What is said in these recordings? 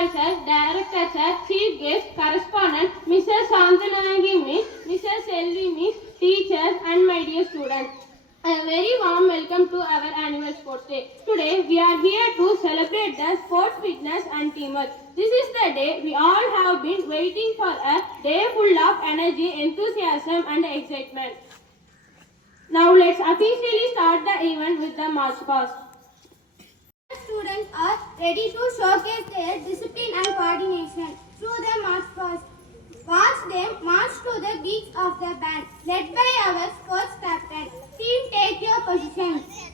Supervisor, Director Sir, Chief Guest, Correspondent, Mrs. Santanagi Miss, Mrs. Selvi Miss, teachers and my dear students. A very warm welcome to our annual sports day. Today we are here to celebrate the sports fitness and teamwork. This is the day we all have been waiting for, a day full of energy, enthusiasm and excitement. Now let's officially start the event with the march past. Students are ready to showcase their discipline and coordination through the march past. Watch them march to the beats of the band, led by our sports captain. Team, take your positions.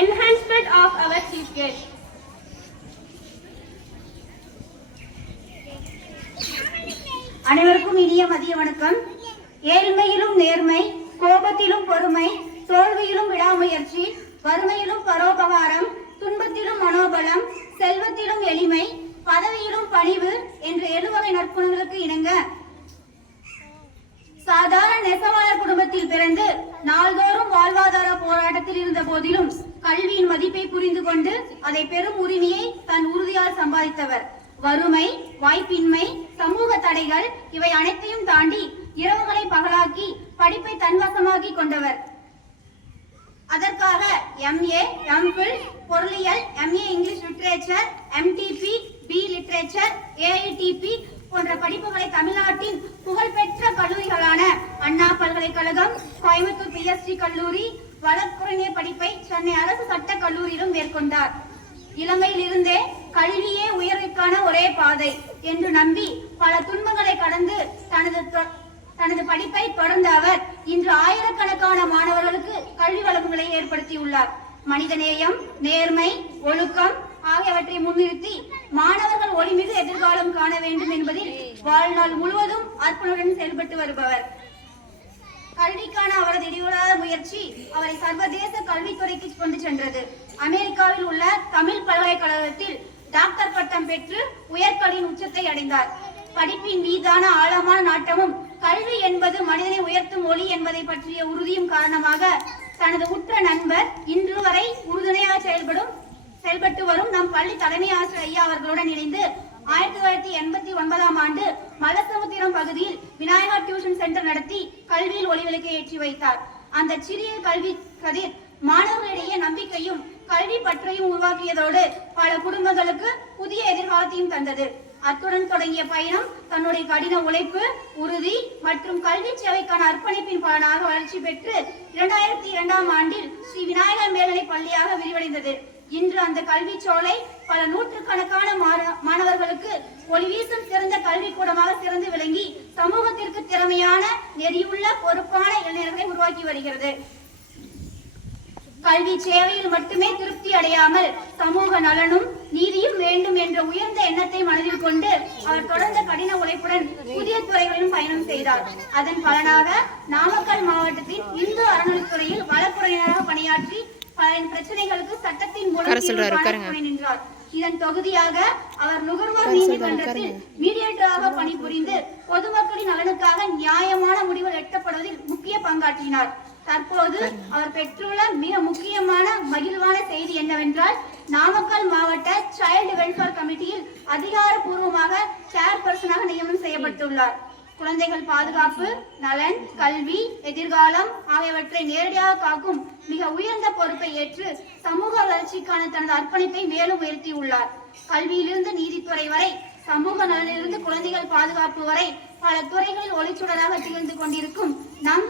Enhancement of our chief guest. அனைவருக்கும் இனிய மதிய வணக்கம். ஏழ்மையிலும் நேர்மை, கோபத்திலும் பொறுமை, தோல்வியிலும் விடாமுயற்சி, வறுமையிலும் பரோபகாரம், துன்பத்திலும் மனோபலம், செல்வத்திலும் எளிமை, பதவியிலும் பணிவு என்ற 7 வகை நற்குணங்களுக்கு இணங்க சாதாரண நெசவாளர் குடும்பத்தில் பிறந்து நாள்தோறும் வாழ்வாதார போராட்டத்தில் இருந்த போதிலும் கல்வியின் மதிப்பை புரிந்து கொண்டு அதை பெரும் உரிமையை தன் உறுதியால் சம்பாதித்தவர். வறுமை, வாய்ப்பின்மை, சமூக தடைகள் இவை அனைத்தையும் தாண்டி இரவுகளை பகலாக்கி படிப்பை தன்வசமாக்கி கொண்டவர். அதற்காக MA, MPhil, பொருளியல், MA English literature, MTP, B literature, AITP போன்ற படிப்புகளை தமிழ்நாட்டின் புகழ்பெற்ற கல்லூரிகளான அண்ணா பல்கலைக்கழகம், கோயம்புத்தூர் PSG கல்லூரி, வழக்குரைஞர் படிப்பை சென்னை அரசு சட்ட கல்லூரியிலும் மேற்கொண்டார். இளமையில் இருந்தே கல்வியே உயர்வுக்கான ஒரே பாதை என்று நம்பி பல துன்பங்களை கடந்து தனது படிப்பை தொடர்ந்த அவர் இன்று ஆயிரக்கணக்கான மாணவர்களுக்கு கல்வி வளங்களை ஏற்படுத்தியுள்ளார். மனிதநேயம், நேர்மை, ஒழுக்கம் ஆகியவற்றை முன்னிறுத்தி மாணவர்கள் ஒளிமிகு எதிர்காலம் காண வேண்டும் என்பதில் வாழ்நாள் முழுவதும் அர்ப்பணியுடன் செயல்பட்டு வருபவர். கல்விக்கான அவரது இடைவிடாத முயற்சி அவரை சர்வதேச கல்வித்துறைக்கு கொண்டு சென்றது. அமெரிக்காவில் உள்ள தமிழ் பல்கலைக்கழகத்தில் டாக்டர் பட்டம் பெற்று உயர்கல்வியின் உச்சத்தை அடைந்தார். படிப்பின் மீதான ஆழமான நாட்டமும் கல்வி என்பது மனிதனை உயர்த்தும் ஒளி என்பதை பற்றிய உறுதியும் காரணமாக தனது உற்ற நண்பர் இன்று வரை உறுதுணையாக செயல்பட்டு வரும் நம் பள்ளி தலைமை ஆசிரியர் ஐயா அவர்களுடன் இணைந்து 1989ஆம் ஆண்டு மலசமுத்திரம் பகுதியில் விநாயகா டியூஷன் சென்டர் நடத்தி கல்வியில் ஒளிவிளக்கை ஏற்றி வைத்தார். அந்த சிறிய கல்வி கதிர் மாணவர்களிடையே நம்பிக்கையும் கல்வி பற்றையும் உருவாக்கியதோடு பல குடும்பங்களுக்கு புதிய எதிர்காலத்தையும் தந்தது. அத்துடன் தொடங்கிய பயணம் தன்னுடைய கடின உழைப்பு, உறுதி மற்றும் கல்வி சேவைக்கான அர்ப்பணிப்பின் பலனாக வளர்ச்சி பெற்று 2002ஆம் ஆண்டில் ஸ்ரீ விநாயகர் மேல்நிலை பள்ளியாக விரிவடைந்தது. இன்று அந்த கல்வி சோலை பல நூற்றுக்கணக்கான மாணவர்களுக்கு ஒளிவீசும் சிறந்த கல்விக்கூடமாக சிறந்து விளங்கி சமூகத்திற்கு திறமையான, நெறியுள்ள, பொறுப்பான இளைஞர்களை உருவாக்கி வருகிறது. கல்வி சேவையில் மட்டுமே திருப்தி அடையாமல் சமூக நலனும் நீதியும் வேண்டும் என்ற உயர்ந்த எண்ணத்தை மனதில் கொண்டு அவர் தொடர்ந்த கடின உழைப்புடன் புதிய துறைகளிலும் பயணம் செய்தார். அதன் பலனாக நாமக்கல் மாவட்டத்தின் இந்து அறநிலைத்துறையில் வழக்குரைஞராக பணியாற்றி பல பிரச்சனைகளுக்கு சட்டத்தின் மூலம் நின்றார். இதன் தொகுதியாக அவர் நுகர்வோர் நீதிமன்றத்தில் மீடியேட்டராக பணிபுரிந்து பொதுமக்களின் நலனுக்காக நியாயமான முடிவுகள் எட்டப்படுவதில் முக்கிய பங்காற்றினார். தற்போது அவர் பெற்றுள்ள மிக முக்கியமான மகிழ்வான செய்தி என்னவென்றால், நாமக்கல் மாவட்ட சைல்டு வெல்ஃபேர் கமிட்டியில் அதிகாரப்பூர்வமாக சேர்பர்சனாக நியமனம் செய்யப்பட்டுள்ளார். குழந்தைகள் பாதுகாப்பு, நலன், கல்வி, எதிர்காலம் ஆகியவற்றை நேரடியாக காக்கும் மிக உயர்ந்த பொறுப்பை ஏற்று சமூக வளர்ச்சிக்கான தனது அர்ப்பணிப்பை மேலும் உயர்த்தியுள்ளார். கல்வியிலிருந்து நீதித்துறை வரை, சமூக நலனிலிருந்து குழந்தைகள் பாதுகாப்பு வரை பல துறைகளில் ஒளிச்சுடராக திகழ்ந்து கொண்டிருக்கும் நம்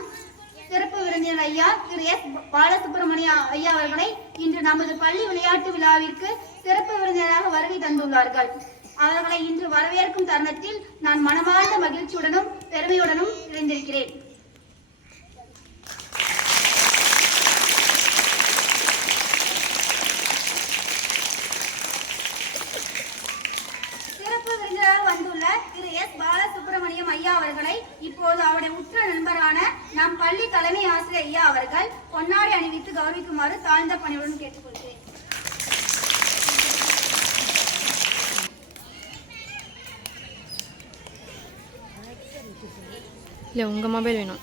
சிறப்பு விருந்தினர் ஐயா திரு S. பாலசுப்ரமணிய ஐயா அவர்களை இன்று நமது பள்ளி விளையாட்டு விழாவிற்கு சிறப்பு விருந்தினராக வருகை தந்துள்ளார்கள். அவர்களை இன்று வரவேற்கும் தருணத்தில் நான் மனமார்ந்த மகிழ்ச்சியுடனும் பெருமையுடனும் இணைந்திருக்கிறேன். சிறப்பு விருந்தினராக வந்துள்ள திரு எஸ். பாலசுப்ரமணியம் ஐயா அவர்களை இப்போது அவருடைய உற்ற நண்பரான நம் பள்ளி தலைமை ஆசிரியர் ஐயா அவர்கள் பொன்னாடை அணிவித்து கௌரவிக்குமாறு தாழ்ந்த பணியுடன் கேட்டுக்கொள்கிறேன். இல்லை உங்கள் மொபைல் வேணும்.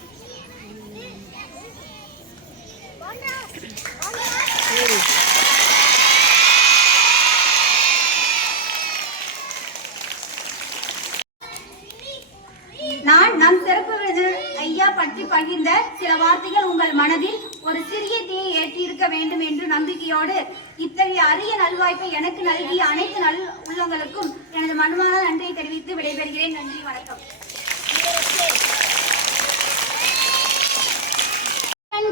நான் நம் சிறப்பு விருந்தினர் ஐயா பற்றி பகிர்ந்த சில வார்த்தைகள் உங்கள் மனதில் ஒரு சிறிய தீயை ஏற்றி இருக்க வேண்டும் என்று நம்பிக்கையோடு இத்தகைய அரிய நல்வாய்ப்பை எனக்கு நல்கிய அனைத்து நல் உள்ளங்களுக்கும் எனது மனமார்ந்த நன்றியை தெரிவித்து விடைபெறுகிறேன். நன்றி, வணக்கம்.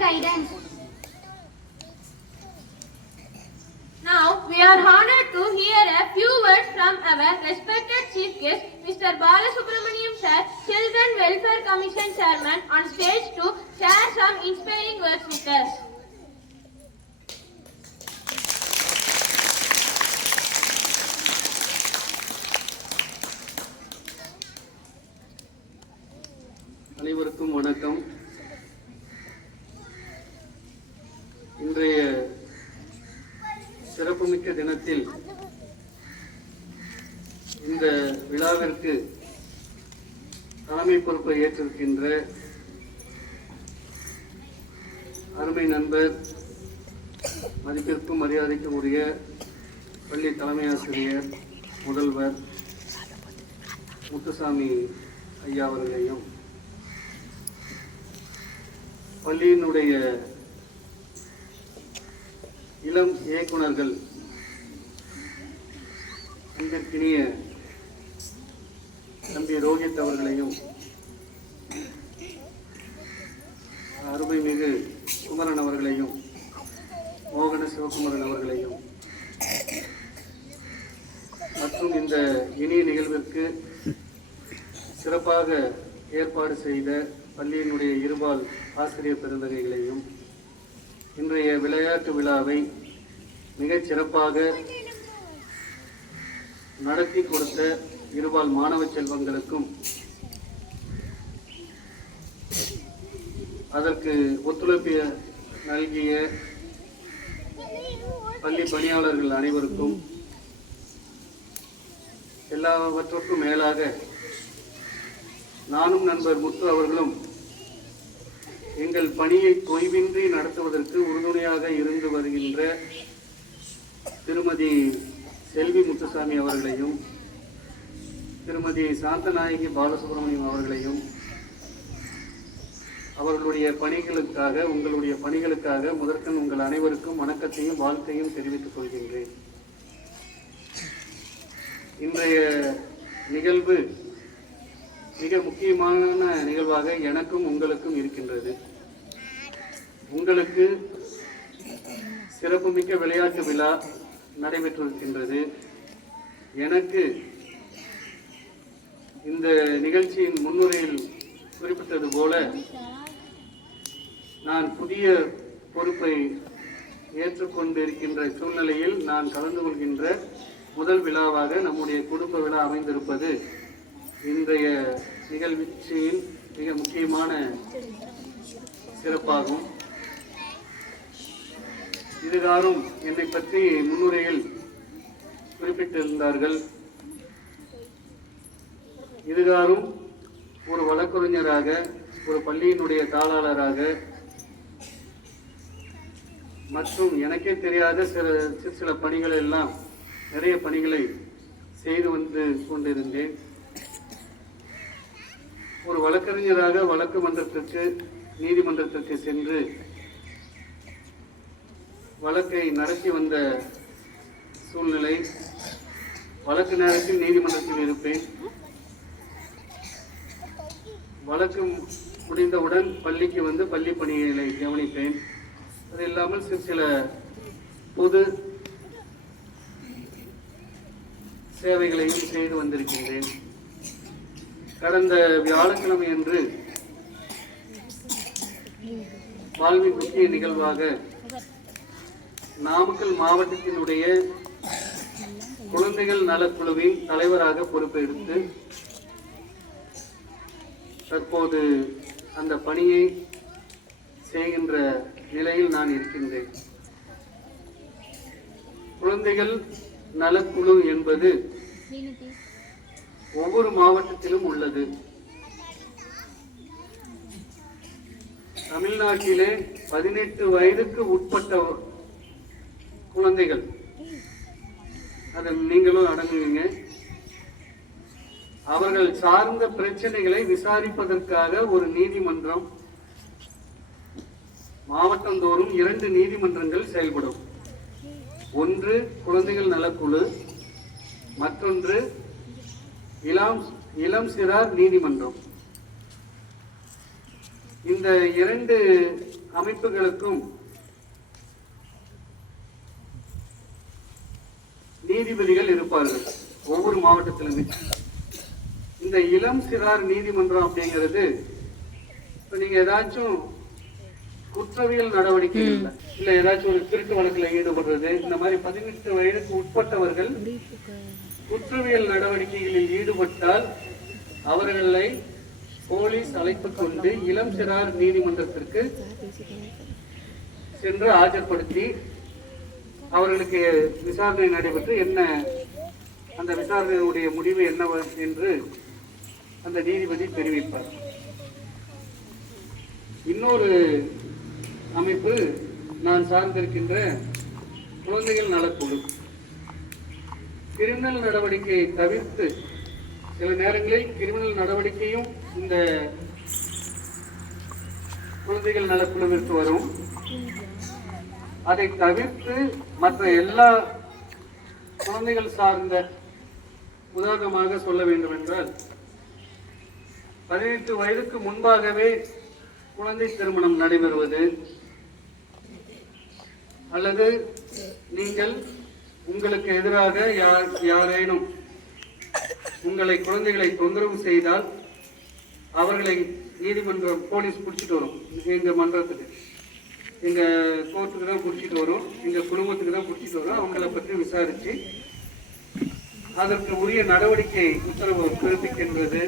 Guidance. Now we are honored to hear a few words from our respected chief guest, Mr. Balasubramaniam Sir, Children Welfare Commission Chairman, on stage to share some inspiring words with us. அனைவருக்கும் வணக்கம். இன்றைய சிறப்புமிக்க தினத்தில் இந்த விழாவிற்கு தலைமை பொறுப்பை ஏற்றிருக்கின்ற அருமை நண்பர், மதிப்பிற்கும் மரியாதைக்கும் உரிய பள்ளி தலைமை ஆசிரியர் முதல்வர் முத்துசாமி ஐயா அவர்களையும், பள்ளியினுடைய இளம் இயக்குனர்கள், அன்பிற்கினிய தம்பி ரோஹித் அவர்களையும், அருமைமிகு குமரன் அவர்களையும், மோகன சிவகுமரன் அவர்களையும் மற்றும் இந்த இனிய நிகழ்விற்கு சிறப்பாக ஏற்பாடு செய்த பள்ளியினுடைய இருபால் ஆசிரியர் பெருந்தகைகளையும், இன்றைய விளையாட்டு விழாவை மிகச் சிறப்பாக நடத்தி கொடுத்த இருபால் மாணவ செல்வங்களுக்கும், அதற்கு ஒத்துழைப்பு நல்கிய பள்ளி பணியாளர்கள் அனைவருக்கும், எல்லாவற்றுக்கும் மேலாக நானும் நண்பர் முத்து அவர்களும் எங்கள் பணியை தொய்வின்றி நடத்துவதற்கு உறுதுணையாக இருந்து வருகின்ற திருமதி செல்வி முத்துசாமி அவர்களையும், திருமதி சாந்தநாயகி பாலசுப்ரமணியம் அவர்களையும் அவர்களுடைய பணிகளுக்காக, உங்களுடைய பணிகளுக்காக முதற்கண் உங்கள் அனைவருக்கும் வணக்கத்தையும் வாழ்த்தையும் தெரிவித்துக் கொள்கின்றேன். இன்றைய நிகழ்வு மிக முக்கியமான நிகழ்வாக எனக்கும் உங்களுக்கும் இருக்கின்றது. உங்களுக்கு சிறப்புமிக்க விளையாட்டு விழா நடைபெற்றிருக்கின்றது. எனக்கு இந்த நிகழ்ச்சியின் முன்னுரையில் குறிப்பிட்டது போல, நான் புதிய பொறுப்பை ஏற்றுக்கொண்டிருக்கின்ற சூழ்நிலையில் நான் கலந்து கொள்கின்ற முதல் விழாவாக நம்முடைய குடும்ப விழா அமைந்திருப்பது இன்றைய நிகழ்ச்சியின் மிக முக்கியமான சிறப்பாகும். இதுகாரும் என்னை பற்றி முன்னுரையில் குறிப்பிட்டிருந்தார்கள். இதுகாரும் ஒரு வழக்கறிஞராக, ஒரு பள்ளியினுடைய தாளாளராக மற்றும் எனக்கே தெரியாத சில பணிகள் எல்லாம், நிறைய பணிகளை செய்து வந்து கொண்டிருந்தேன். ஒரு வழக்கறிஞராக வழக்கு மன்றத்திற்கு, நீதிமன்றத்திற்கு சென்று வழக்கை நடத்தி வந்த சூழ்நிலை. வழக்கு நேரத்தில் நீதிமன்றத்தில் இருப்பேன். வழக்கு முடிந்தவுடன் பள்ளிக்கு வந்து பள்ளி பணிகளை கவனிப்பேன். அது இல்லாமல் சில பொது சேவைகளையும் செய்து வந்திருக்கின்றேன். கடந்த வியாழக்கிழமை அன்று வாழ்வின் முக்கிய நிகழ்வாக நாமக்கல் மாவட்டத்தினுடைய குழந்தைகள் நலக்குழுவின் தலைவராக பொறுப்பெடுத்து தற்போது அந்த பணியை செய்கின்ற நிலையில் நான் இருக்கின்றேன். குழந்தைகள் நலக்குழு என்பது ஒவ்வொரு மாவட்டத்திலும் உள்ளது. தமிழ்நாட்டிலே 18 வயதுக்கு உட்பட்ட குழந்தைகள், அதை நீங்களும் அடங்குவீங்க, அவர்கள் சார்ந்த பிரச்சனைகளை விசாரிப்பதற்காக ஒரு நீதிமன்றம் மாவட்டந்தோறும் 2 நீதிமன்றங்கள் செயல்படும். ஒன்று குழந்தைகள் நலக்குழு, மற்றொன்று இளம் சிறார் நீதிமன்றம். இந்த 2 அமைப்புகளுக்கும் நீதிபதிகள் இருப்பார்கள் ஒவ்வொரு மாவட்டத்திலுமே. இந்த இளம் சிறார் நீதிமன்றம் அப்படிங்கிறது, இப்ப நீங்க ஏதாச்சும் குற்றவியல் நடவடிக்கைகள் இல்ல ஏதாச்சும் ஒரு திருட்டு வழக்குல ஈடுபடுறது, இந்த மாதிரி 18 வயதுக்கு உட்பட்டவர்கள் குற்றவியல் நடவடிக்கைகளில் ஈடுபட்டால் அவர்களை போலீஸ் அழைத்துக் கொண்டு இளம் சிறார் நீதிமன்றத்திற்கு சென்று ஆஜர்படுத்தி அவர்களுக்கு விசாரணை நடைபெற்று என்ன அந்த விசாரணையுடைய முடிவு என்ன என்று அந்த நீதிபதி தெரிவிப்பார். இன்னொரு அமைப்பு நான் சார்ந்திருக்கின்ற குழந்தைகள் நலக்குழு. கிரிமினல் நடவடிக்கையை தவிர்த்து சில நேரங்களில் கிரிமினல் நடவடிக்கையும் இந்த குழந்தைகள் நலக்குழுவிற்கு வரும். அதை தவிர்த்து மற்ற எல்லா குழந்தைகள் சார்ந்த, உதாரணமாக சொல்ல வேண்டும் என்றால் 18 வயதுக்கு முன்பாகவே குழந்தை திருமணம் நடைபெறுவது, அல்லது நீங்கள் உங்களுக்கு எதிராக யாரேனும் உங்களை குழந்தைகளை தொந்தரவு செய்தால் அவர்களை நீதிமன்றம் போலீஸ் பிடிச்சிட்டு வரும். எங்க மன்றத்துக்கு, எங்க கோர்ட்டுக்கு தான் பிடிச்சிட்டு வரும், எங்க குடும்பத்துக்கு தான் பிடிச்சிட்டு வரும். அவங்களை பற்றி விசாரிச்சு அதற்கு உரிய நடவடிக்கை உத்தரவு பிறப்பிக்கின்றது.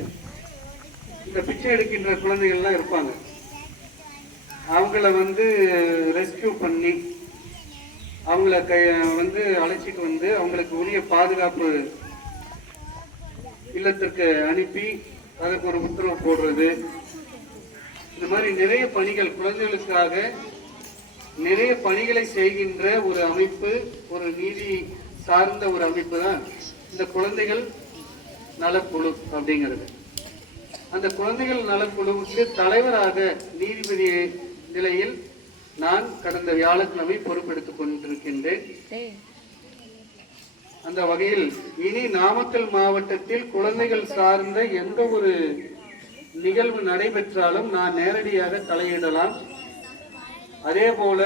இந்த பிச்சை எடுக்கின்ற குழந்தைகள்லாம் இருப்பாங்க, அவங்கள ரெஸ்கியூ பண்ணி அவங்கள அழைச்சிட்டு அவங்களுக்கு உரிய பாதுகாப்பு இல்லத்திற்கு அனுப்பி அதற்கு ஒரு உத்தரவு போடுறது. இந்த மாதிரி நிறைய பணிகள், குழந்தைகளுக்காக நிறைய பணிகளை செய்கின்ற ஒரு அமைப்பு, ஒரு நீதி சார்ந்த ஒரு அமைப்பு தான் இந்த குழந்தைகள் நலக்குழு அப்படிங்கிறது. அந்த குழந்தைகள் நலக்குழுவுக்கு தலைவராக நீதிபதி நிலையில் நான் கடந்த வியாழக்கிழமை பொறுப்பெடுத்துக் கொண்டிருக்கின்றேன். அந்த வகையில் இனி நாமக்கல் மாவட்டத்தில் குழந்தைகள் சார்ந்த எந்த ஒரு நிகழ்வு நடைபெற்றாலும் நான் நேரடியாக தலையிடலாம். அதே போல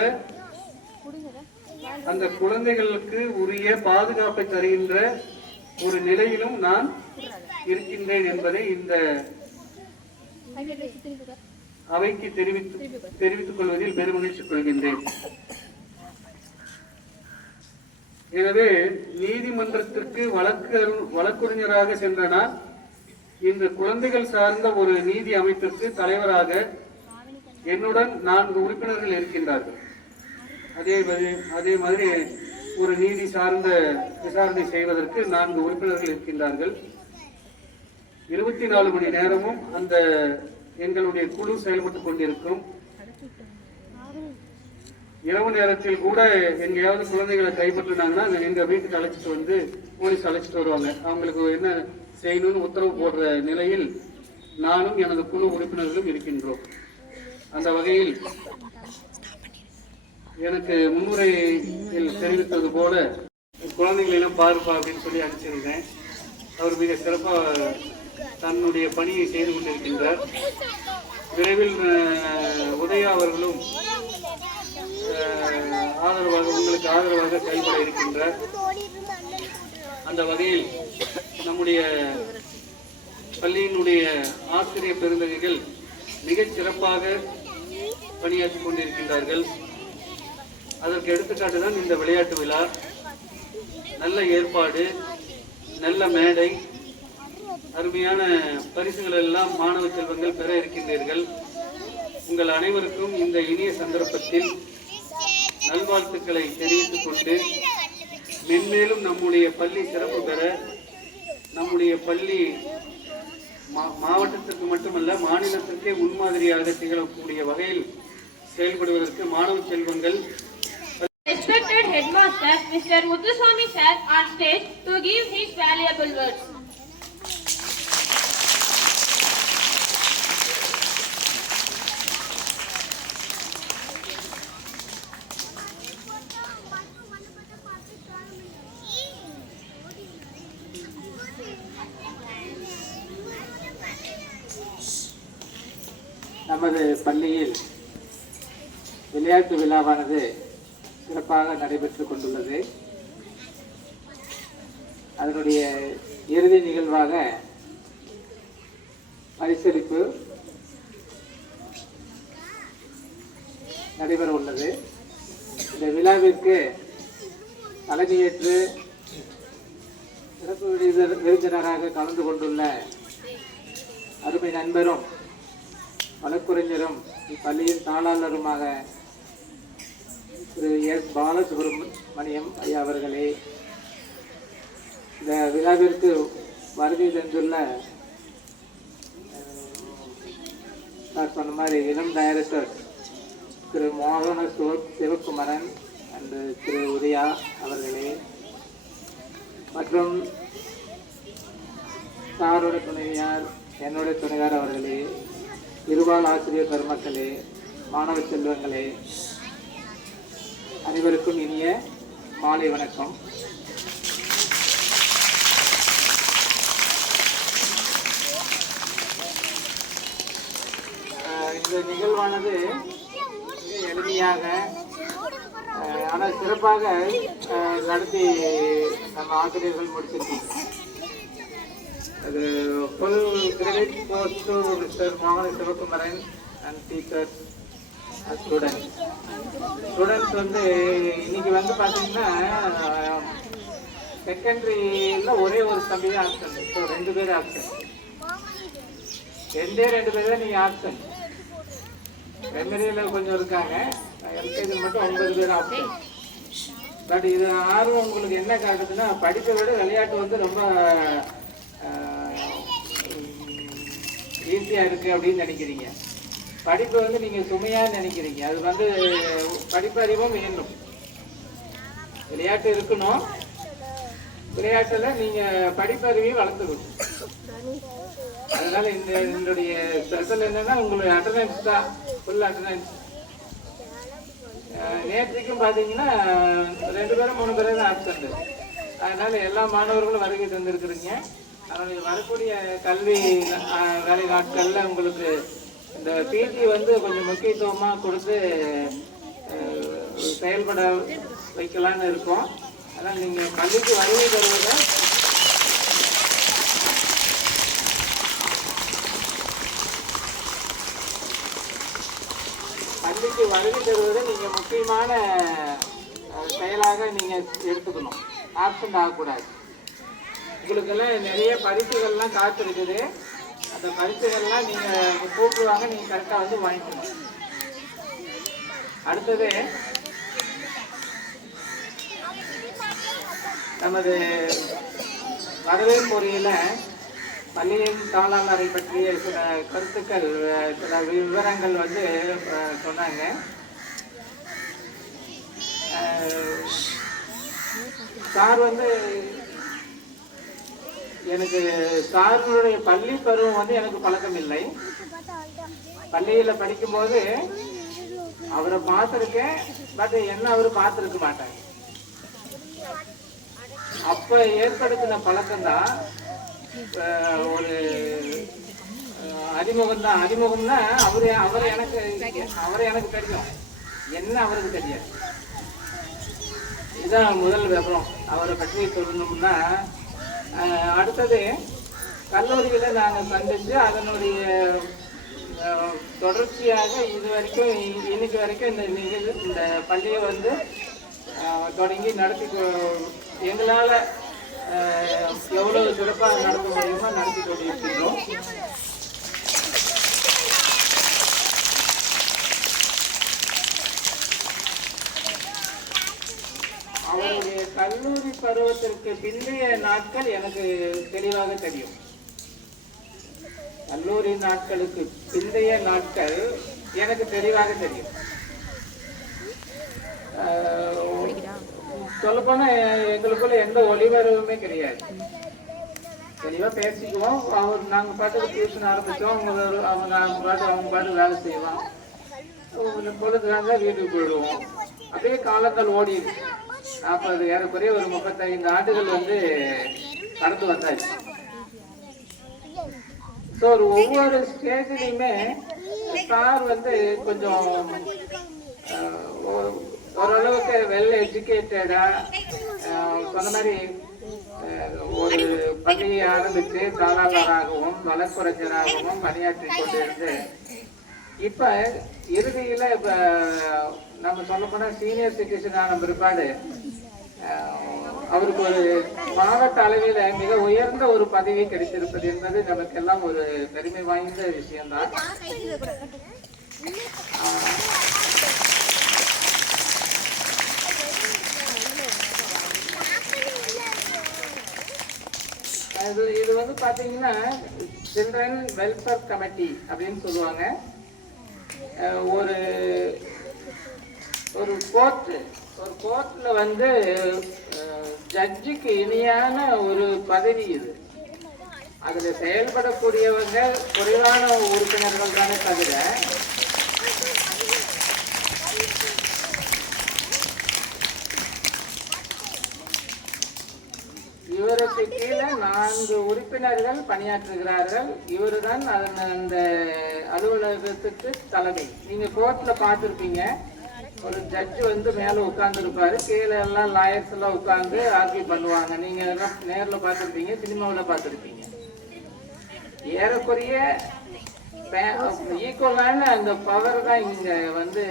அந்த குழந்தைகளுக்கு உரிய பாதுகாப்பை தருகின்ற ஒரு நிலையிலும் நான் இருக்கின்றேன் என்பதை இந்த அவைக்கு தெரிவித்துக் கொள்வதில் பெருமகிழ்ச்சி கொள்கின்றேன். எனவே நீதிமன்றத்திற்கு வழக்கறிஞராக சென்ற நான் இந்த குழந்தைகள் சார்ந்த ஒரு நீதி அமைப்பிற்கு தலைவராக என்னுடன் 4 உறுப்பினர்கள் இருக்கின்றார்கள். அதே மாதிரி ஒரு நீதி சார்ந்த விசாரணை செய்வதற்கு 4 உறுப்பினர்கள் இருக்கின்றார்கள். 24 மணி நேரமும் அந்த எங்களுடைய குழு செயல்பட்டுக் கொண்டிருக்கும். இரவு நேரத்தில் கூட எங்கேயாவது குழந்தைகளை கைப்பற்றினாங்கன்னா எங்க வீட்டுக்கு அழைச்சிட்டு போலீஸ் அழைச்சிட்டு வருவாங்க. அவங்களுக்கு என்ன செய்யணும்னு உத்தரவு போடுற நிலையில் நானும் எனது குழு உறுப்பினர்களும் இருக்கின்றோம். அந்த வகையில் எனக்கு முன்னுரையில் தெரிவித்தது போல குழந்தைகளெல்லாம் பாருப்பா அப்படின்னு சொல்லி அனுப்பிச்சிருந்தேன். அவர் மிக சிறப்பாக தன்னுடைய பணியை செய்து கொண்டிருக்கின்றார். விரைவில் உதயா அவர்களும் உங்களுக்கு ஆதரவாக செயல்பட இருக்கின்றார். அந்த வகையில் நம்முடைய பள்ளியினுடைய ஆசிரியர் பெருந்தகைகள் மிகச் சிறப்பாக பணியாற்றி கொண்டிருக்கின்றார்கள். அதற்கு எடுத்துக்காட்டு தான் இந்த விளையாட்டு விழா. நல்ல ஏற்பாடு, நல்ல மேடை, அருமையான பரிசுகள் எல்லாம் மாணவ செல்வங்கள் பெற இருக்கின்றீர்கள். உங்கள் அனைவருக்கும் இந்த இனிய சந்தர்ப்பத்தில் நல்வாழ்த்துக்களை தெரிவித்துக் கொண்டு மென்மேலும் நம்முடைய பள்ளி சிறப்பு பெற, நம்முடைய பள்ளி மாவட்டத்திற்கு மட்டுமல்ல மாநிலத்திற்கே முன்மாதிரியாக திகழக்கூடிய வகையில் செயல்படுவதற்கு மாணவ செல்வங்கள். Respected headmaster Mr. Muthuswamy sir on stage to give his valuable words. நமது பள்ளியில் விளையாட்டு விழாவானது சிறப்பாக நடைபெற்று கொண்டுள்ளது. அதனுடைய இறுதி நிகழ்வாக பரிசளிப்பு நடைபெற உள்ளது. இந்த விழாவிற்கு தலைமையேற்று சிறப்பு விருந்தினராக கலந்து கொண்டுள்ள அருமை நண்பரும் வழக்குரைஞரும் இப்பள்ளியின் தாளாளருமாக திரு எஸ் பாலசுப்ரமணியம் ஐயா அவர்களே, இந்த விழாவிற்கு வருகை தந்துள்ள சொன்ன மாதிரி இளம் டைரக்டர் திரு மோகன சிவகுமரன் அண்ட் திரு உதயா அவர்களே, மற்றும் சாரோட துணைவியார் என்னுடைய துணையார் அவர்களே, இருபால் ஆசிரியர் பெருமக்களே, மாணவ செல்வங்களே, அனைவருக்கும் இனிய மாலை வணக்கம். இந்த நிகழ்வானது மிக எளிமையாக ஆனால் சிறப்பாக நடத்தி நம்ம ஆசிரியர்கள் முடிச்சிருக்கீங்க. அது full credit goes to Mr. Mohan Sivkumaran and teachers and students. Students வந்து இன்னைக்கு வந்து பார்த்தீங்கன்னா செகண்டரியில் ஒரே ஒரு தம்பி தான் ஆப்ஷன். ஸோ 2 பேர் ஆப்ஷன், 2 பேர் தான் நீங்கள் ஆப்ஷன். பிரைமரியில் கொஞ்சம் இருக்காங்க, எல்கேஜியில் மட்டும் 9 பேர் ஆப்ஷன். பட் இது ஆர்வம் உங்களுக்கு என்ன காட்டுதுன்னா, படிப்பை விட விளையாட்டு வந்து ரொம்ப ஈஸியாக இருக்குது அப்படின்னு நினைக்கிறீங்க. படிப்பை வந்து நீங்கள் சுமையாக நினைக்கிறீங்க. அது வந்து படிப்பறிவும் வேண்டும், விளையாட்டு இருக்கணும். விளையாட்டில் நீங்கள் படிப்பறிவையும் வளர்த்துக்கணும். அதனால் என்னுடைய ஸ்பெஷல் என்னென்னா உங்களுடைய அட்டண்டன்ஸ் தான், ஃபுல் அட்டண்டன்ஸ். நேற்றுக்கும் பார்த்தீங்கன்னா 2 பேரும் 3 பேரும் தான் ஆப்சண்ட். அதனால் எல்லா மாணவர்களும் வருகை தந்திருக்கிறீங்க. அதனால் வரக்கூடிய கல்வி வேலை நாட்களில் உங்களுக்கு இந்த பிடி வந்து கொஞ்சம் முக்கியத்துவமாக கொடுத்து செயல்பட வைக்கலான்னு இருக்கோம். அதனால் நீங்கள் பள்ளிக்கு வருகை தருவதை நீங்கள் முக்கியமான செயலாக நீங்கள் எடுத்துக்கணும். ஆப்சண்ட் ஆகக்கூடாது. உங்களுக்கெல்லாம் நிறைய பரிசுகள்லாம் காத்திருக்குது. அந்த பரிசுகள்லாம் நீங்கள் கூப்பிடுவாங்க, நீங்கள் கரெக்டாக வந்து வாங்கிக்கணும். அடுத்தது நமது வரவேற்பு முறையில் பள்ளியின் தாளாளரை பற்றிய சில கருத்துக்கள், சில விவரங்கள் வந்து சொன்னாங்க. சார் வந்து எனக்கு சாருடைய பள்ளி பருவம் வந்து எனக்கு பழக்கம் இல்லை. பள்ளியில் படிக்கும்போது அவரை பார்த்துருக்கேன், பட் என்ன அவர் பார்த்துருக்க மாட்டாங்க. அப்போ ஏற்படுத்தின பழக்கம்தான் ஒரு அறிமுகம் தான். அறிமுகம்னா அவரை எனக்கு தெரியும், என்ன அவருக்கு தெரியாது. இதுதான் முதல் விவரம். அவரை பற்றி சொல்லணும்னா அடுத்தது கல்லூரியில் நாங்கள் சந்தித்து அதனுடைய தொடர்ச்சியாக இது வரைக்கும் இன்னைக்கு வரைக்கும் இந்த பள்ளியை வந்து தொடங்கி நடத்தி எங்களால் எவ்வளவு சிறப்பாக நடத்த முடியுமோ நடத்தி கொண்டிருக்கிறோம். அவருடைய கல்லூரி பருவத்திற்கு பிந்தைய நாட்கள் எனக்கு தெளிவாக தெரியும். கல்லூரி நாட்களுக்கு பிந்தைய நாட்கள் எனக்கு தெளிவாக தெரியும். சொல்லப்போனா எங்களுக்குள்ள எந்த ஒளிவரவுமே கிடையாது. தெளிவா பேசிக்குவோம். நாங்க பாட்டுக்கு டியூஷன் ஆரம்பிச்சோம். அவங்க பாட்டு வேலை செய்வோம். பொழுதுதாங்க வீட்டுக்கு போயிடுவோம். அப்படியே காலங்கள் ஓடிடுச்சு. 40 ஏறக்குறைய ஒரு 35 ஆண்டுகள் வந்து கடந்து வந்தாச்சு. ஸோ ஒவ்வொரு ஸ்டேஜ்லையுமே சார் வந்து கொஞ்சம் ஓரளவுக்கு வெல் எஜுகேட்டடா சொன்ன மாதிரி ஒரு பள்ளியை ஆரம்பித்து தாளாளராகவும் வழக்குரைஞராகவும் பணியாற்றி கொண்டிருந்து இப்ப இறுதியில இப்ப நம்ம சொல்ல போனா சீனியர் சிட்டிசன் ஆன பிற்பாடு அவருக்கு ஒரு மாவட்ட அளவில் மிக உயர்ந்த ஒரு பதவி கிடைத்திருப்பது என்பது நமக்கெல்லாம் ஒரு பெருமை வாய்ந்த விஷயம்தான். இது வந்து பாத்தீங்கன்னா சில்ட்ரன் வெல்ஃபேர் கமிட்டி அப்படின்னு சொல்லுவாங்க. ஒரு கோர்ட்ல வந்து ஜட்ஜுக்கு இணையான ஒரு பதவி இது. அதுல செயல்படக்கூடியவங்க குறைவான உறுப்பினர்கள் தானே தவிர இவருக்கு கீழே 4 உறுப்பினர்கள் பணியாற்றுகிறார்கள். இவரு தான் அந்த அலுவலகத்துக்கு தலைமை. நீங்க கோர்ட்ல பார்த்துருப்பீங்க, ஒரு ஜட்ஜு வந்து மேல உட்கார்ந்து இருப்பாரு, கீழே எல்லாம் லாயர்ஸ் எல்லாம் உட்கார்ந்து ஆர்கியூ பண்ணுவாங்க. நீங்க எல்லாம் நேர்ல பார்த்துருப்பீங்க, சினிமாவில் பார்த்துருப்பீங்க. ஏறக்குறைய ஈக்குவலான அந்த பவர் தான் இங்க வந்து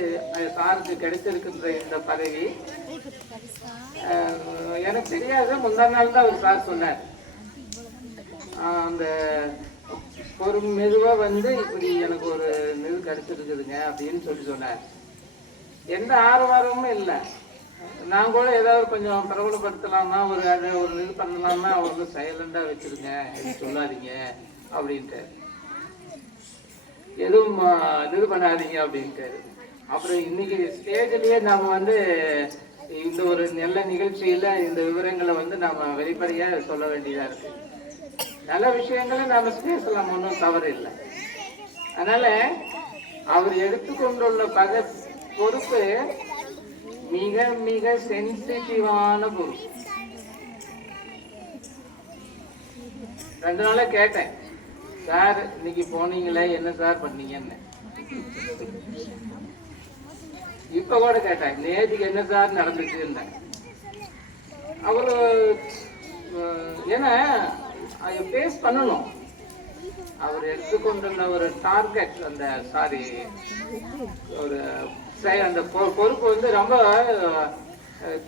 சாருக்கு கிடைச்சிருக்கின்ற இந்த பதவி. எனக்கு தெரியாது, முந்தா நாள் தான் அவர் சார் சொன்னார். அந்த ஒரு மெதுவா வந்து இப்படி எனக்கு ஒரு இது கிடைச்சிருக்குதுங்க அப்படின்னு சொன்னார். எந்த ஆர்வமும் இல்லை. நான் கூட ஏதாவது கொஞ்சம் பிரபலப்படுத்தலாமா, ஒரு இது பண்ணலாமா, அவங்க சைலண்டா வச்சிருங்க, எதுவும் சொல்லாதீங்க அப்படின்ட்டு, எதுவும் இது பண்ணாதீங்க அப்படின்ட்டு. அப்புறம் இன்னைக்கு ஸ்டேஜ்லயே நாம வந்து இந்த ஒரு நல்ல நிகழ்ச்சியில இந்த விவரங்களை வந்து நாம வெளிப்படையா சொல்ல வேண்டியதா இருக்கு. நல்ல விஷயங்களை நாம பேசலாம், ஒன்றும் தவறு இல்லை. அதனால அவர் எடுத்துக்கொண்டுள்ள பொறுப்பு மிக மிக சென்சிட்டிவான பொறுப்பு. 2 நாளா கேட்டேன், சார் இன்னைக்கு போனீங்களே என்ன சார் பண்ணீங்கன்னு. இப்ப கூட கேட்டேன், நேற்றுக்கு என்ன சார் நடந்துச்சுன்னு. அவரு ஏன்னா அதை பேஸ் பண்ணணும். அவர் எடுத்துக்கொண்டுள்ள ஒரு டார்கெட், அந்த பொறுப்பு வந்து ரொம்ப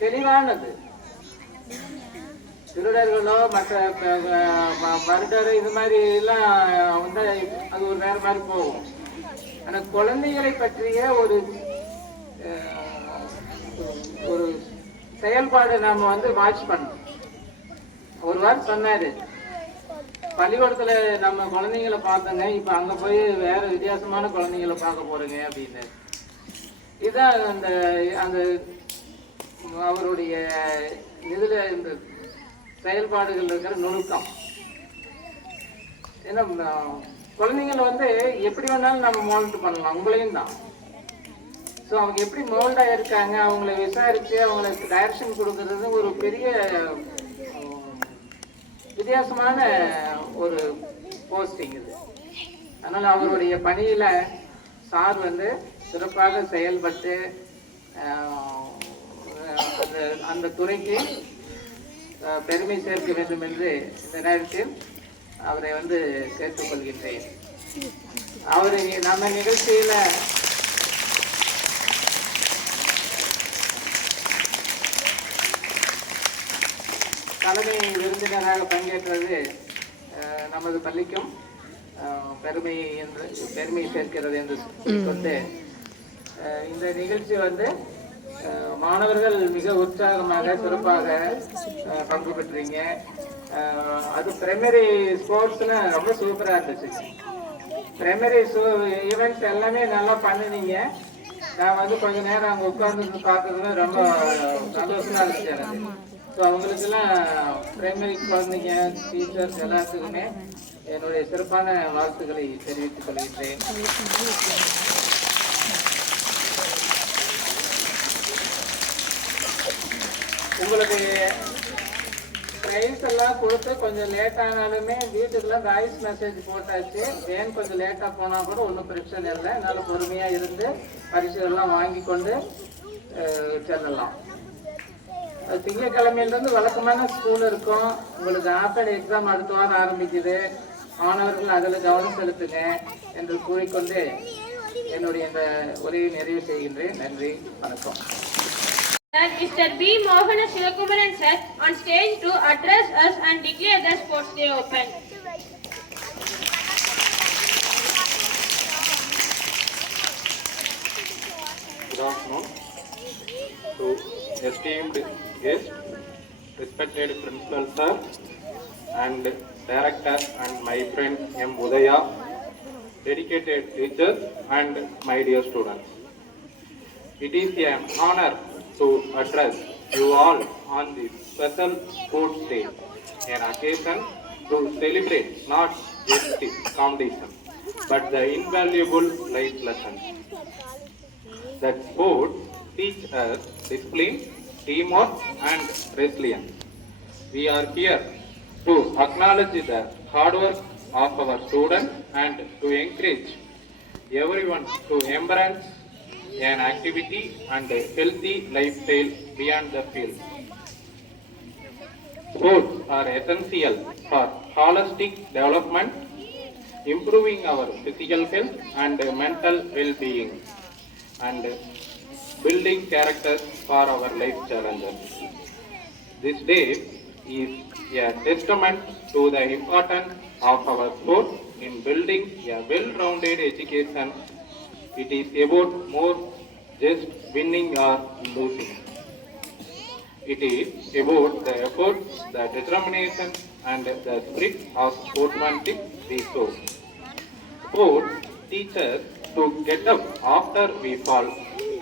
தெளிவானது. திருடர்களோ மற்ற மர்டர் இது மாதிரி எல்லாம் வந்து அது ஒரு வேற மாதிரி போகும். ஆனா குழந்தைகளை பற்றிய ஒரு செயல்பாடு நாம வந்து வாட்ச் பண்ணணும். ஒரு வாரம் சொன்னாரு, பள்ளிக்கூடத்துல நம்ம குழந்தைங்களை பார்த்தோங்க, இப்ப அங்க போய் வேற வித்தியாசமான குழந்தைங்களை பார்க்க போறீங்க அப்படின்னு. இதுதான் அந்த அவருடைய இதுல இந்த செயல்பாடுகள் இருக்கிற நுணுக்கம். ஏன்னா குழந்தைங்களை வந்து எப்படி வேணாலும் நம்ம மோல்ட் பண்ணலாம், உங்களையும் தான். ஸோ அவங்க எப்படி மோல்டா இருக்காங்க, அவங்கள விசாரிச்சு அவங்களுக்கு டைரக்ஷன் கொடுக்கறது ஒரு பெரிய வித்தியாசமான ஒரு போஸ்டிங் இது. அதனால அவருடைய பணியில சார் வந்து சிறப்பாக செயல்பட்டு அந்த துறைக்கு பெருமை சேர்க்க வேண்டும் என்று இந்த நேரத்தில் அவரை வந்து கேட்டுக்கொள்கின்றேன். அவர் நம்ம நிகழ்ச்சியில தலைமை விருந்தினராக பங்கேற்றது நமது பள்ளிக்கும் பெருமை சேர்க்கிறது என்று கொண்டு இந்த நிகழ்ச்சி வந்து மாணவர்கள் மிக உற்சாகமாக சிறப்பாக பங்கு பெற்றீங்க. அது பிரைமரி ஸ்போர்ட்ஸ்ல ரொம்ப சூப்பரா இருந்துச்சு. பிரைமரி ஈவெண்ட்ஸ் எல்லாமே நல்லா பண்ணினீங்க. நான் வந்து கொஞ்ச நேரம் அங்கே உட்கார்ந்து பார்த்ததுல ரொம்ப சந்தோஷமா இருந்துச்சு எனக்கு. ஸோ அவங்களுக்கெல்லாம் பிரைமரி குழந்தைங்க டீச்சர்ஸ் எல்லாத்துக்குமே என்னுடைய சிறப்பான வாழ்த்துக்களை தெரிவித்துக் கொள்கின்றேன். உங்களுக்கு ப்ரைஸ் எல்லாம் கொடுத்து கொஞ்சம் லேட் ஆனாலுமே வீட்டுக்குலாம் வாய்ஸ் மெசேஜ் போட்டாச்சு. வேன் கொஞ்சம் லேட்டாக போனால் கூட ஒன்றும் பிரச்சனை இல்லை. நல்ல பொறுமையாக இருந்து பரிசுகள்லாம் வாங்கி கொண்டு செல்லலாம். திங்கட்கிழமையிலிருந்து வழக்கமான ஸ்கூல் இருக்கும். உங்களுக்கு ஆஃப்டர் எக்ஸாம் அடுத்த வாரம் ஆரம்பிக்குது. மாணவர்கள் அதில் கவனம் செலுத்துங்க என்று கூறிக்கொண்டு என்னுடைய இந்த உரையை நிறைவு செய்கின்றேன். நன்றி, வணக்கம். Mr. B. Mohana Sivakumaran sir on stage to address us and declare the sports day open. Good afternoon to esteemed guests, respected principal sir and director and my friend M. Udaya, dedicated teachers and my dear students. It is an honor to address you all on this special sports day, an occasion to celebrate not just the competition but the invaluable life lessons that sports teach us discipline, teamwork and resilience. We are here to acknowledge the hard work of our students and to encourage everyone to embrace an activity and a healthy lifestyle beyond the field. Sports are essential for holistic development, improving our physical health and mental well-being, and building characters for our life challenges. This day is a testament to the importance of our sports in building a well-rounded education. It is about more just winning or losing. It is about the effort, the determination and the spirit of sportsmanship we show. Sports teach us to get up after we fall,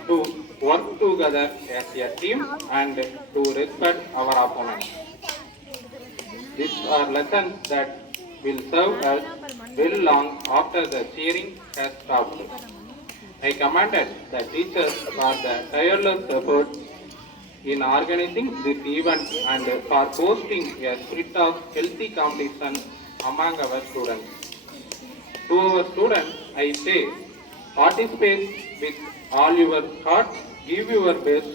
to work together as a team and to respect our opponents. These are lessons that will serve us well long after the cheering has stopped. I commended the teachers for the tireless effort in organizing this event and for fostering a spirit of healthy competition among our students. To our students, I say, participate with all your heart, give your best,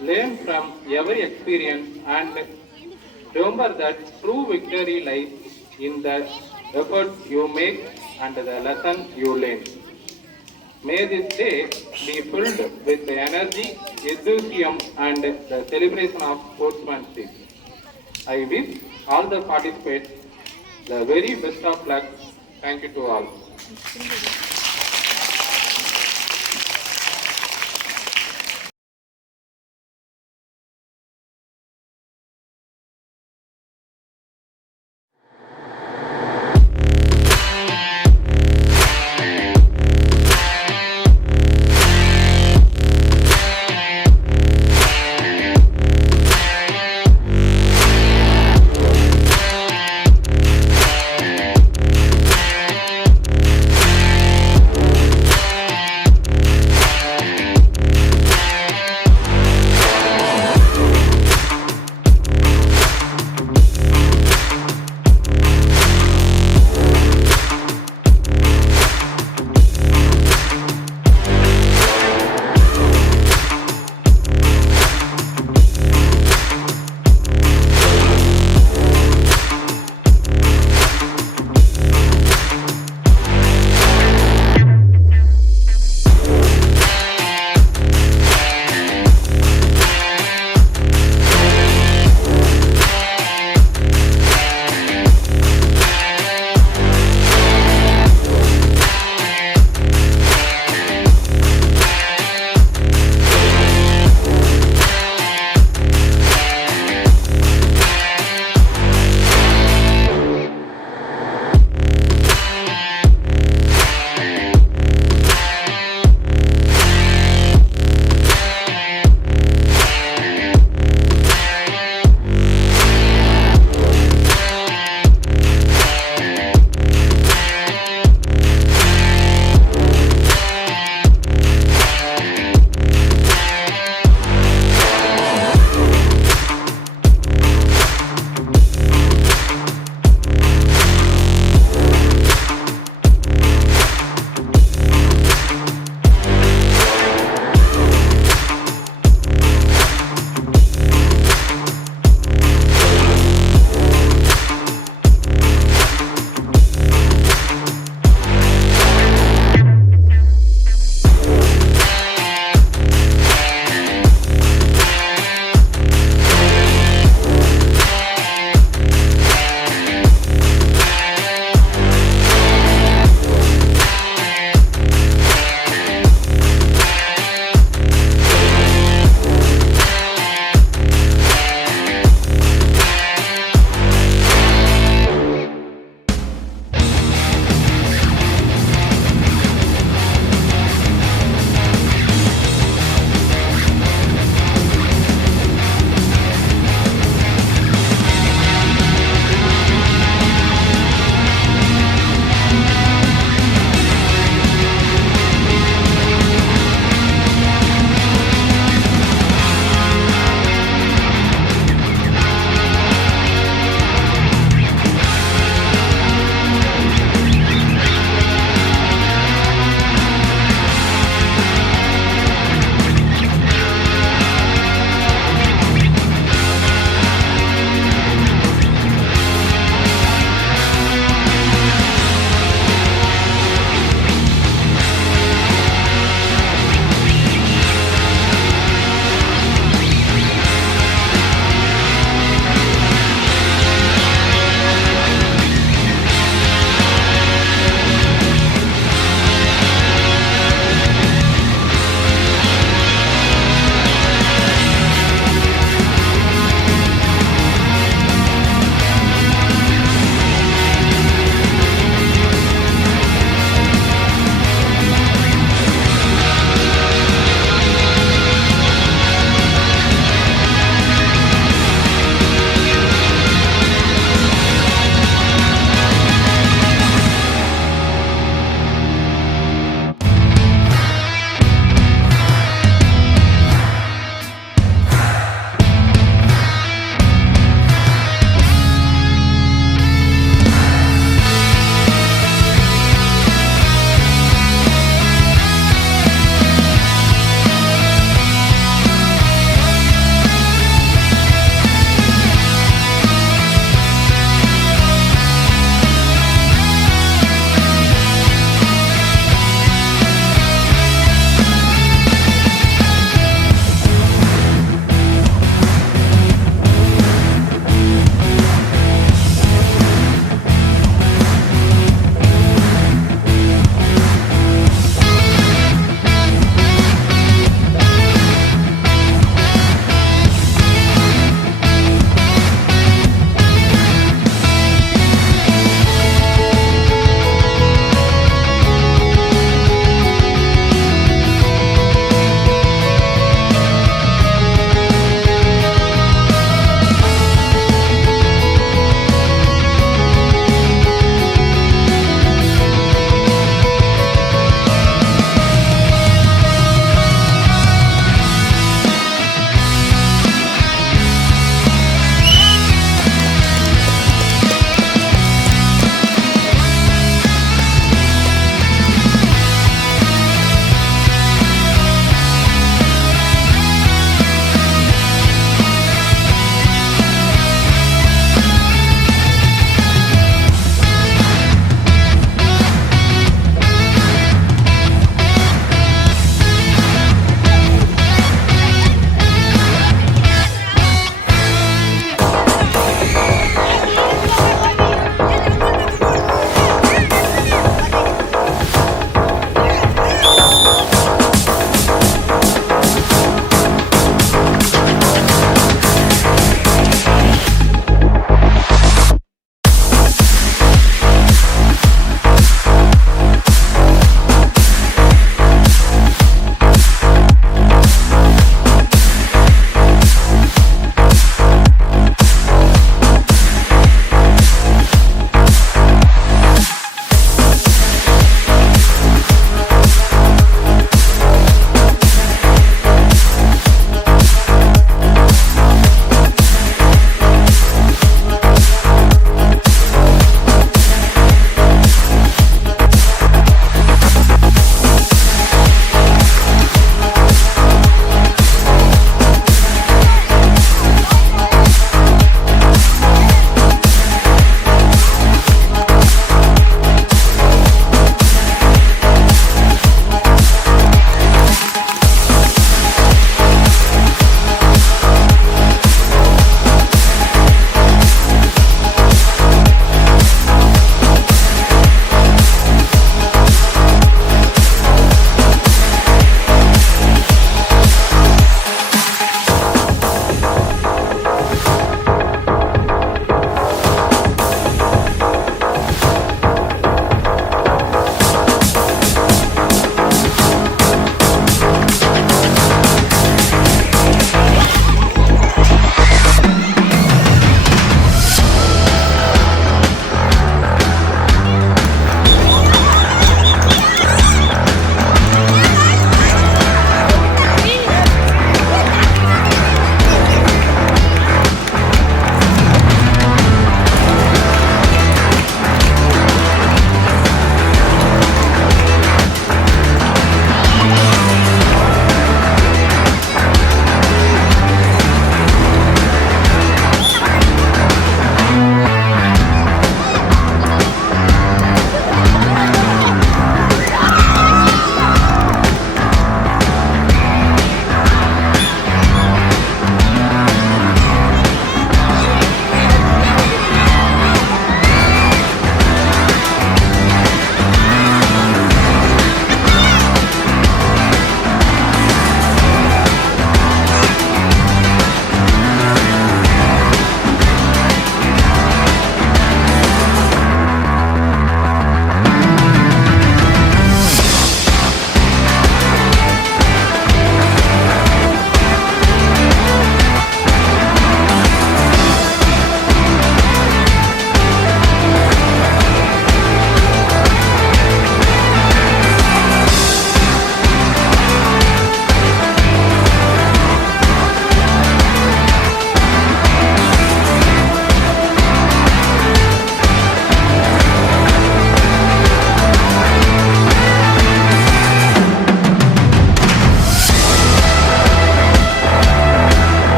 learn from every experience and remember that true victory lies in the effort you make and the lesson you learn. May this day be filled with the energy, enthusiasm and the celebration of sportsmanship. I wish all the participants the very best of luck. Thank you to all.